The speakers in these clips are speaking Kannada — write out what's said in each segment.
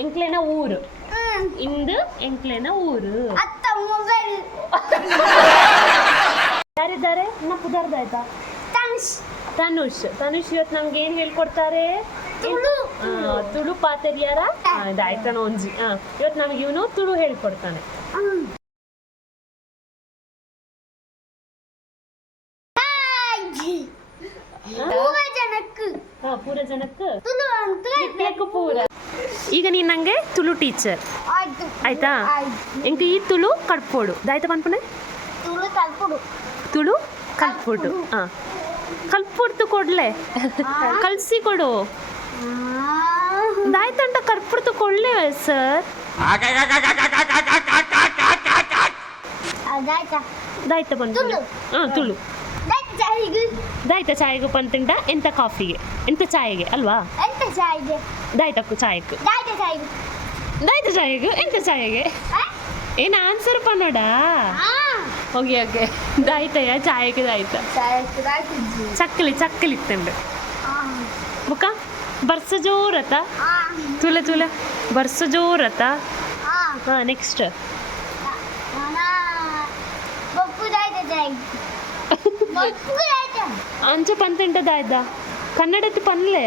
ಎಂಕ್ಲೆನ ಊರು. ಇಂದು ಎಂಕ್ಲೆನ ಊರು. ಯಾರಿದ್ದಾರೆ? ಇನ್ನ ಪುದರ್ದಾಯ್ತಾ? ತನುಷ್ ಇವತ್ತು ನಮ್ಗೆ ಏನ್ ಹೇಳ್ಕೊಡ್ತಾರೆ? ತುಳು ಪಾತರಿಯಾರ ಇದಾಯ್ತಾನ ಒಂಜಿ. ಇವತ್ತು ನಮ್ಗೆ ಇವನು ತುಳು ಹೇಳ್ಕೊಡ್ತಾನೆ. ಪೂರ ಜನಕ್ಕೆ ಪೂರ. ಈಗ ನೀನ್ ನಂಗೆ ತುಳು ಟೀಚರ್ ಆಯ್ತಾ? ಎಂಕ ಈ ತುಳು ಕಡ್ಪೋಡು ದಾಯ್ತಾ ಪನ್ಪುನೆ? ತುಳು ಕಲ್ಪುಡು. ಕಲ್ಪುಡ್ತು ಕೊಡ್ಲೆ ಕಲ್ಸಿ ಕೊಡು ದಾಯ್ತಂಟ ಕಲ್ಪುಡ್ತು ಕೊಡ್ಲೆ ಸರ್. ದಾಯ್ತ ಪನ್ಪುನೆ ತುಳು ದಾಯ್ತ ಚಾಯ್ಗೆ ಪಂತಂಡ ಎಂತ ಕಾಫಿಗೆ ಎಂತ ಚಾಯ್ಗೆ ಅಲ್ವಾ? ದಾಯ್ತಕ್ಕು ಚಾಯಕ್ಕೆ ದಾಯ್ತ ಚಾಯ್ಗೆ ಎಂತ ಚಾಯ್ಗೆ ಏನು ಆನ್ಸರ್ ಪನ್ನೋಡ? ಓಕೆ ಓಕೆ ದಾಯ್ತಯ್ಯ ಚಾಯಕ್ಕೆ ದಾಯ್ತ ಚಕ್ಕಲಿ ಇತ್ತಂಡು ಬುಕ್ಕ ಬರ್ಸ ಜೋರತ ತುಲ ಬರ್ಸ ಜೋರತ. ನೆಕ್ಸ್ಟ್ ಅಂಚ ಪಂತಂಟ ದಾಯ್ದ ಕನ್ನಡದ ಪನ್ಲೆ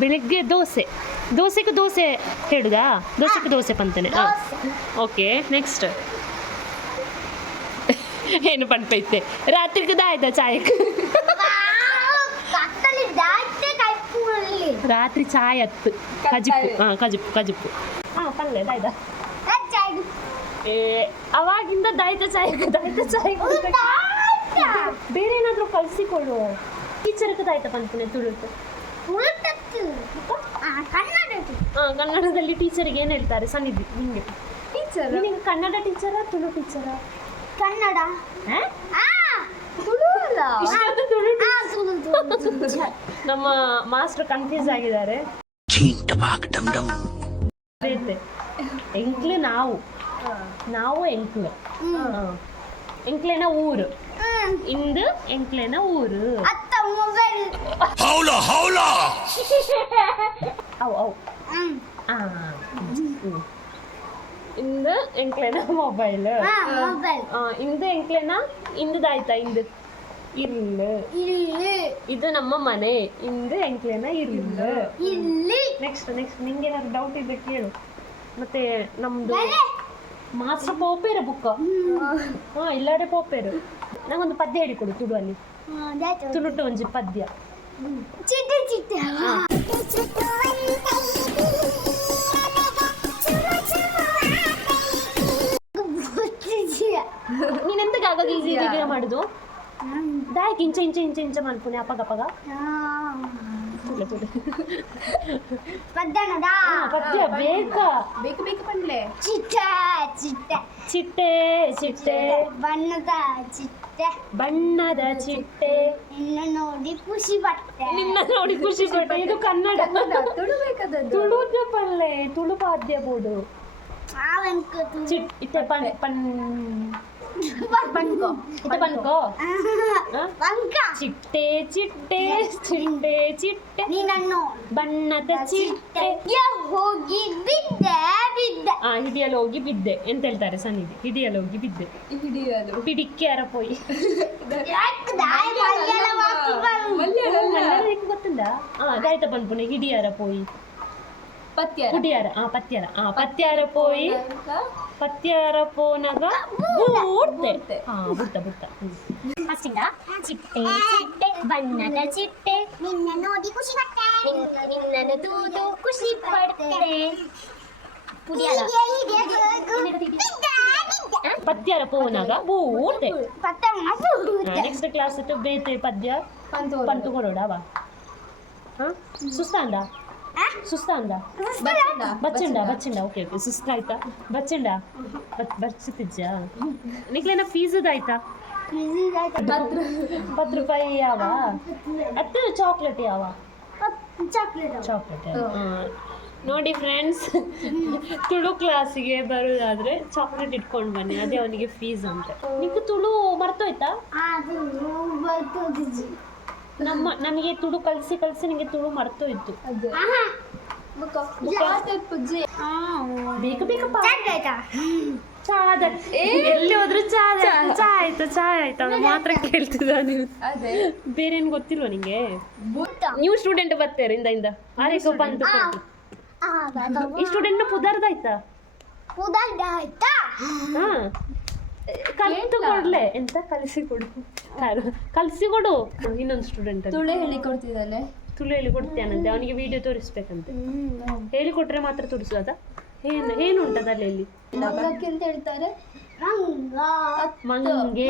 ಬೆಳಿಗ್ಗೆ ದೋಸೆಗೆ ದೋಸೆ ಹೇಳುದಾ? ದೋಸೆಗೆ ದೋಸೆ ಪಂತನೆ. ಓಕೆ ನೆಕ್ಸ್ಟ್ ಏನು ಪನ್ಪೈತೆ? ರಾತ್ರಿಗೆ ದಾಯ್ದ ಚಾಯಕ್ಕೆ ರಾತ್ರಿ ಚಾಯ್ ಅತ್ತು ಕಜುಪ್ಪು ಪಲ್ಲೆ ದಾಯ್ದ ಅವಾಗಿಂದ ದಾಯ್ತ ಚಾಯ್ ಬೇರೆ ಏನಾದ್ರು ಕಲ್ಸಿಕೊಡು. ಟೀಚರ್ಗೆ ದಾಯ್ತ ಪಂಪನೆ ತುಳುತ್ತು. ಕನ್ನಡದಲ್ಲಿ ಟೀಚರ್ಗೆ ಏನು ಹೇಳ್ತಾರೆ? ಸನ್ನಿಧಿ ನಿಂಗೆ ಟೀಚರ್. ನಿನಗೆ ಕನ್ನಡ ಟೀಚರಾ ತುಳು ಟೀಚರಾ? ಕನ್ನಡ. ನಮ್ಮ ಮಾಸ್ಟರ್ ಕನ್ಫ್ಯೂಸ್ ಆಗಿದ್ದಾರೆ. ಎಂಕ್ಲು ನಾವು ಎಂಕ್ಲೆನ ಊರು. ಇಂದು ಎಂಕ್ಲೆನ ಊರು. ಇಂದು ಎಂಕ್ಲೆನ ಮೊಬೈಲ್. ಇಂದು ಎಂಕ್ಲೆನ ಇಂದಾಯ್ತಾ? ಇಂದು ಇರ್ಲು. ಇದು ನಮ್ಮ ಮನೆ. ಇಂದು ಎಂಕ್ಲೆನ ಇರ್ಲು. ನೆಕ್ಸ್ಟ್ ನಿಂಗೇನಾದ್ರು ಡೌಟ್ ಇದ್ರೆ ಕೇಳು. ಮತ್ತೆ ನಮ್ದು ಮಾಸ್ಟರ್ ಪೋಪೇರ ಬುಕ್ಕ ಇಲ್ಲಾಡೆ ಪೋಪೇರು. ನಂಗೊಂದು ಪದ್ಯ ಹೇಳಿಕೊಡು ತುಳುವಲ್ಲಿ. ತುಳುಟು ಒಂಜಿ ಪದ್ಯ. ನೀನೆಂತಕ್ಕೆ ಆಗ ಈಸಿ ಮಾಡುದು? ದಾಯ್ಕ್ ಇಂಚ ಮನ್ಪುನೆ ಅಪಗ ಪದ್ಯ ಬೇಕಾ? ಬೇಕು ಪಂಡ್ಲೆ. ಚಿಟ್ಟೆ ಬಣ್ಣದ ಚಿಟ್ಟೆ ನಿನ್ನ ನೋಡಿ ಖುಷಿ ಪಟ್ಟೆ. ಇದು ಕನ್ನಡ. ತುಳುದ ಪಲ್ಲೆ ತುಳು ಪಾದ್ಯ ಬೋಡು. ಚಿಟ್ಟೆ ಬಣ್ಣದ ಚಿಟ್ಟೆ ಹಿಡಿಯಲು ಹೋಗಿ ಬಿದ್ದೆ ಎಂತ ಹೇಳ್ತಾರೆ ಸನ್ನಿಧಿ? ಹಿಡಿಯಲು ಹೋಗಿ ಬಿದ್ದೆ. ಪಿಡಿಕ್ಯಾರ ಪೋಯಿ ಗೊತ್ತಿಲ್ಲ. ದಾಯ್ತ ಪನ್ಪುನೆ ಹಿಡಿಯಾರ ಪೋಯಿ ಪತ್ಯಾರ ಪೋಯಿ ಪತ್ಯಾರ ಪೋನಗ ಬುಟ್ಟ. ಚಿಟ್ಟೆ ಬಣ್ಣದ ಚಿಟ್ಟೆ ನಿನ್ನ ನೋಡಿ ಖುಷಿ ಪಟ್ಟೆ. ನಿನ್ನನ್ನು ತೂದು ಖುಷಿ ಪಡ್ತೆ. ಪತ್ಯಾರ ಪೋನಗ ಬೂಟೆ. ನೆಕ್ಸ್ಟ್ ಕ್ಲಾಸ್ ಬೇತೆ ಪದ್ಯ ಪಂತು ಕೊಡೋಡವಾ? ಸುಸ್ತಾಂದ ಬಚ್ಚಂಡ ಓಕೆ ಸುಸ್ತಾಯ್ತಾ? ಬಚ್ಚಂಡ ಬರ್ಚುತ್ತಿಜ್ಜ ನಿಕ್ಲೇನ ಫೀಸದಾಯ್ತಾ? ₹10 ಯಾವ ಅತ್ತು ಚಾಕ್ಲೇಟ್ ಯಾವ? ಚಾಕ್ಲೇಟ್ ನೋಡಿ ಫ್ರೆಂಡ್ಸ್, ತುಳು ಕ್ಲಾಸಿಗೆ ಬರೋದಾದ್ರೆ ಚಾಕ್ಲೇಟ್ ಇಟ್ಕೊಂಡು ಬನ್ನಿ, ಅದೇ ಅವನಿಗೆ ಫೀಸ್ ಅಂತ. ನಿಮ್ಗೆ ತುಳು ಮರ್ತೋಯ್ತಾ? ನಮಗೆ ತುಳು ಕಲಿಸಿ ನಿಮಗೆ ತುಳು ಮರ್ತೋಯ್ತು. ಬೇಗ ಬೇಕಪ್ಪ ಚಾದ ಎಲ್ಲಿ ಹೋದ್ರು ಚಾ ಆಯ್ತು ಅವನು ಮಾತ್ರ ಕೇಳ್ತಿದ್ದ ನೀವು ಬೇರೆ ಏನು ಗೊತ್ತಿಲ್ವ ನಿಂಗೆ ನೀವು ಸ್ಟೂಡೆಂಟ್ ಬರ್ತಾರೆ ಇಂದ ಆರೇಕ ಬಂತು ಈ ಸ್ಟೂಡೆಂಟ್ ಪುದರ್ದಾಯ್ತಾ ಹಾ ಕಲಿತು ಕೊಡ್ಲೆ ಎಂತ ಕಲಿಸಿಕೊಡು ಇನ್ನೊಂದು ಸ್ಟೂಡೆಂಟ್ ತುಳು ಹೇಳಿಕೊಡ್ತಿದ್ದಾನೆ ತುಳು ಹೇಳಿಕೊಡ್ತೇನಂತೆ ಅವನಿಗೆ ವಿಡಿಯೋ ತೋರಿಸ್ಬೇಕಂತೆ ಹೇಳಿಕೊಟ್ರೆ ಮಾತ್ರ ತೋರಿಸೋದ ಏನು ಉಂಟದಲ್ಲಿ ಅಲ್ಲಿ ಮಂಗಕ್ಕೆ ಅಂತ ಹೇಳ್ತಾರೆ ಮಂಗೆ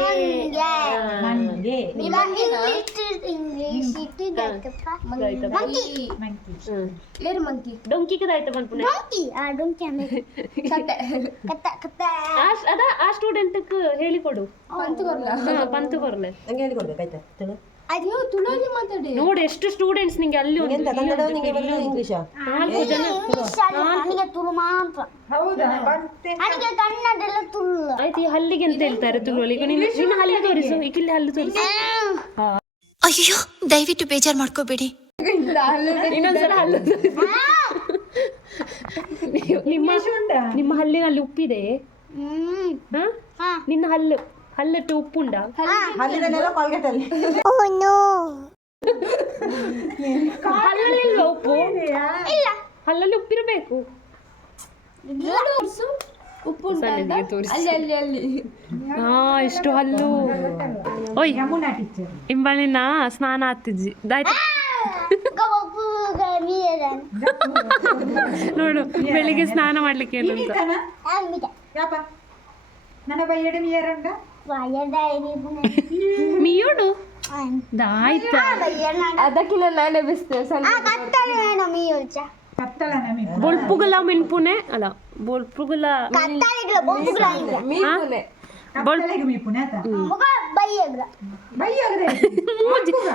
ಡೊಂಕಿದಾಯ್ತು ಬಂದ್ಪುಣೆ ಅದ ಆ ಸ್ಟೂಡೆಂಟ್ ಹೇಳಿಕೊಡು ಪಂತು ಬರ್ಲೆ ಅಯ್ಯೋ ತುಳುವಲ್ಲಿ ಮಾತಾಡಿ ನೋಡಿ ಎಷ್ಟು ಸ್ಟೂಡೆಂಟ್ಸ್ ನಿಂಗೆ ಅಲ್ಲಿ ನಾಲ್ಕು ಜನ ಆಯ್ತು ಈ ಹಲ್ಲಿಗೆ ಅಂತ ಹೇಳ್ತಾರೆ ತುಳುವಲ್ಲಿ ಈಗ ನಿನ್ನ ಹಲ್ಲು ತೋರಿಸು ಈಗ ಇಲ್ಲಿ ಹಲ್ಲು ತೋರಿಸು ಅಯ್ಯೋ ದಯವಿಟ್ಟು ಬೇಜಾರು ಮಾಡ್ಕೋಬೇಡಿ ಇನ್ನೊಂದ್ಸಲ ಹಲ್ಲು ನಿಮ್ಮ ಹಲ್ಲಿನಲ್ಲಿ ಉಪ್ಪಿದೆ ನಿನ್ನ ಹಲ್ಲಟ್ಟು ಉಪ್ಪುಂಡ ಹಲ್ಲಲ್ಲಿಲ್ವಾ ಉಪ್ಪು ಹಲ್ಲಲ್ಲಿ ಉಪ್ಪಿರಬೇಕು ಇಷ್ಟು ಹಲ್ಲು ಓಯ್ ಇಂಬಾಳಿನ ಸ್ನಾನ ಆಗ್ತಿದ್ಜಿ ದಾಯ್ತು ನೋಡು ಬೆಳಿಗ್ಗೆ ಸ್ನಾನ ಮಾಡ್ಲಿಕ್ಕೆ ಏನು ಅಂತ ಮೀಯೋಡು ದಾಯ್ತಾ ಅದಕ್ಕಿಂತ ನಾನೇ ಬಿಸ್ತೇನೆ ಬೊಳ್ಪುಗಲ ಮಿನ್ಪುನೆ ಅಲ್ಲ ಬೊಳ್ಪುಗಲ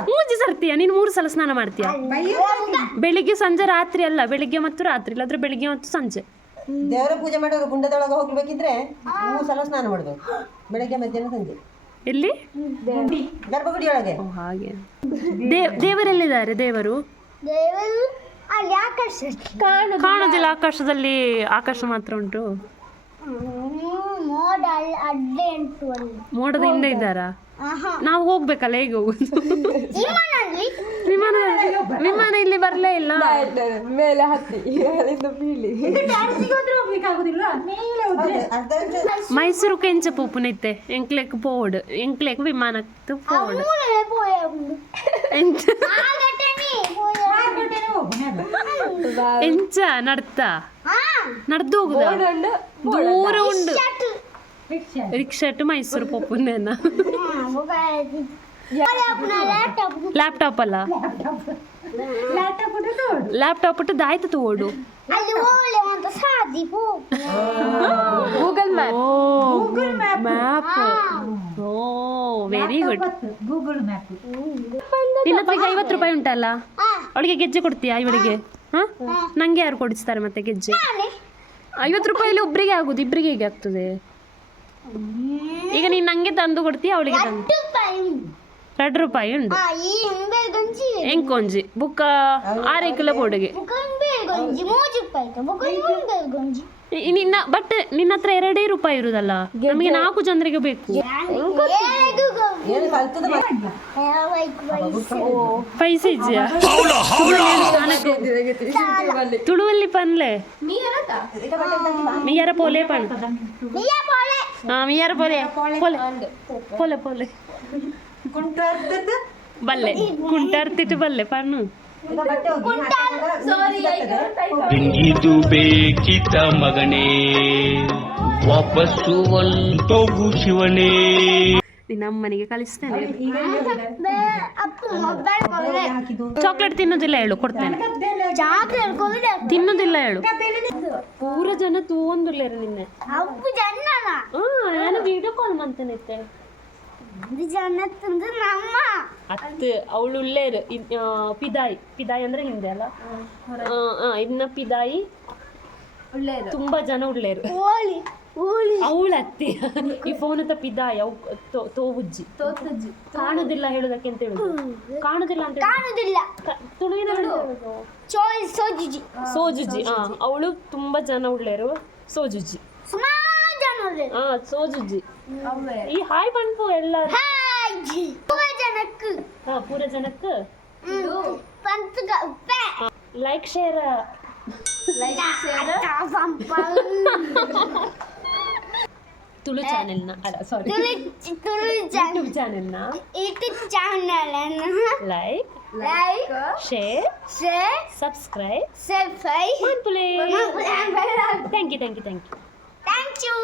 ಮೂಜಿ ಸರ್ತೀಯ ನೀನು 3 ಸಲ ಸ್ನಾನ ಮಾಡ್ತೀಯ ಬೆಳಿಗ್ಗೆ ಸಂಜೆ ರಾತ್ರಿ ಅಲ್ಲ ಬೆಳಿಗ್ಗೆ ಮತ್ತು ರಾತ್ರಿ ಇಲ್ಲಾದ್ರೆ ಬೆಳಿಗ್ಗೆ ಮತ್ತು ಸಂಜೆ ದೇವರ ಪೂಜೆ ಮಾಡೋರು ಗುಂಡದೊಳಗೆ ಹೋಗ್ಬೇಕಿದ್ರೆ 3 ಸಲ ಸ್ನಾನ ಮಾಡ್ಬೇಕು ಬೆಳಗ್ಗೆ ಮಧ್ಯಾಹ್ನ ಸಂಜೆ ಎಲ್ಲಿ ಗರ್ಭಗುಡಿ ಒಳಗೆ ಹಾಗೆ ದೇವರೆಲ್ಲಿದ್ದಾರೆ ದೇವರು ಕಾಣುದಿಲ್ಲ ಆಕಾಶದಲ್ಲಿ ಆಕಾಶ ಮಾತ್ರ ಉಂಟು ಮೋಡದ ಹಿಂದೆ ಇದ್ದಾರಾ ನಾವು ಹೋಗ್ಬೇಕಲ್ಲ ಹೇಗೆ ಹೋಗುದು ವಿಮಾನ ಇಲ್ಲಿ ಬರ್ಲೇ ಇಲ್ಲ ಮೇಲೆ ಹತ್ತಿ ಬೀಳಿ ಮೈಸೂರು ಕೆಂಚ ಪೂಪುನಿತ್ತೆ ಎಂಕ್ಲೆಕ್ ಪೋಡ್ ಎಂಕ್ಲೆಕ್ ವಿಮಾನಕ್ಕೆ ಪೋಡ್ ಎಂಚ ನಡ್ತಾ ನಡ್ದು ಹೋಗುದ ದೂರ ಉಂಡು ರಿಕ್ಷಾ ಮೈಸೂರು ಪೋಪುನೇನ ಲ್ಯಾಪ್ಟಾಪ್ ಅಲ್ಲ ಲ್ಯಾಪ್ಟಾಪ್ ಇಟ್ಟು ದಾಯ್ತು ತೋಡು ಗೂಗಲ್ ಮ್ಯಾಪ್ ಓ ವೆರಿ ಗುಡ್ ನಿನ್ನ ಹತ್ರ 50 ರೂಪಾಯಿ ಉಂಟಲ್ಲ ಅವಳಿಗೆ ಗೆಜ್ಜೆ ಕೊಡ್ತೀಯಾ ಇವಳಿಗೆ ನಂಗೆ ಯಾರು ಕೊಡಿಸ್ತಾರೆ ಮತ್ತೆ ಗೆಜ್ಜೆ 50 ರೂಪಾಯಿಲಿ ಒಬ್ರಿಗೆ ಆಗುದು ಇಬ್ರಿಗೆ ಹೇಗೆ ಆಗ್ತದೆ ಈಗ ನೀನು ನಂಗೆ ತಂದು ಕೊಡ್ತೀಯ ಅವಳಿಗೆ ತಂದು 2 ರೂಪಾಯಿ ಉಂಟು ಎಂಕೊಂಜಿ ಬುಕ್ಕ 6 ಕಿಲೋ ಬೋಡಿಗೆ ನಿನ್ನ ಬಟ್ ನಿನ್ನ ಹತ್ರ 2 ರೂಪಾಯಿ ಇರುದಲ್ಲ ನಮಗೆ 4 ಜನರಿಗೆ ಬೇಕು ಪೈಸೆ ಇದೆಯಾ ತುಳುವಲ್ಲಿ ಪನ್ಲೆ ಮಿಯಾರ ಪೋಲೆ ಪಣ್ ಮಿಯಾರ ಪೋಲೆ ಪೋಲೆ ಪೋಲೆ ಪೋಲೆ ಬಲ್ಲೆ ಕುಂಟಾರ್ತಿಟ್ಟು ಬಲ್ಲೆ ಪಣ್ಣು ಇದು ಬೇಕಿತ ಮಗನೇ ವಾಪಸ್ಸು ಹೋಗು ಶಿವನೇ ನಿನ್ನಮ್ಮನಿಗೆ ಕಳಿಸ್ತೇನೆ ಚಾಕ್ಲೇಟ್ ತಿನ್ನೋದಿಲ್ಲ ಹೇಳು ಕೊಡ್ತೇನೆ ತಿನ್ನೋದಿಲ್ಲ ಹೇಳು ಪೂರ ಜನ ತೂಂದುಲ್ಲೇರು ನಿನ್ನೆ ನಾನು ವಿಡಿಯೋ ಕಾಲ್ ಮಾಡ್ತೇನೆ ಅತ್ತು ಅವಳು ಉಳ್ಳೇರು ಪಿದಾಯಿ ಅಂದ್ರೆ ಹಿಂದೆ ಅಲ್ಲ ಇನ್ನ ಪಿದಾಯಿ ತುಂಬಾ ಜನ ಉಳ್ಳೇರು ಅವಳ ಅತ್ತಿ ಈ ಫೋನ್ ತಪ್ಪಿದ್ದ ಯಾವ ತೋವುಜ್ಜಿ ಕಾಣುದಿಲ್ಲ ಹೇಳುದಕ್ಕೆ ಅಂತ ಹೇಳುದು ಕಾಣುದಿಲ್ಲ ಅಂತ ತುಳುವಿನ ಸೋಜುಜಿ ಅವಳು ತುಂಬಾ ಜನ ಉಳ್ಳೇರು ಸೋಜುಜಿ ಸೋಜುಜಿ ಈ ಹಾಯ್ ಪಂಪು ಎಲ್ಲ ಪೂರ ಜನಕ್ಕೆ ಲೈಕ್ ಶೇರ್ ತುಳು ಚಾನೆಲ್ನ ಅಲ್ಲ ಸಾರಿ ಯೂಟ್ಯೂಬ್ ಚಾನೆಲ್ನ like share subscribe thank you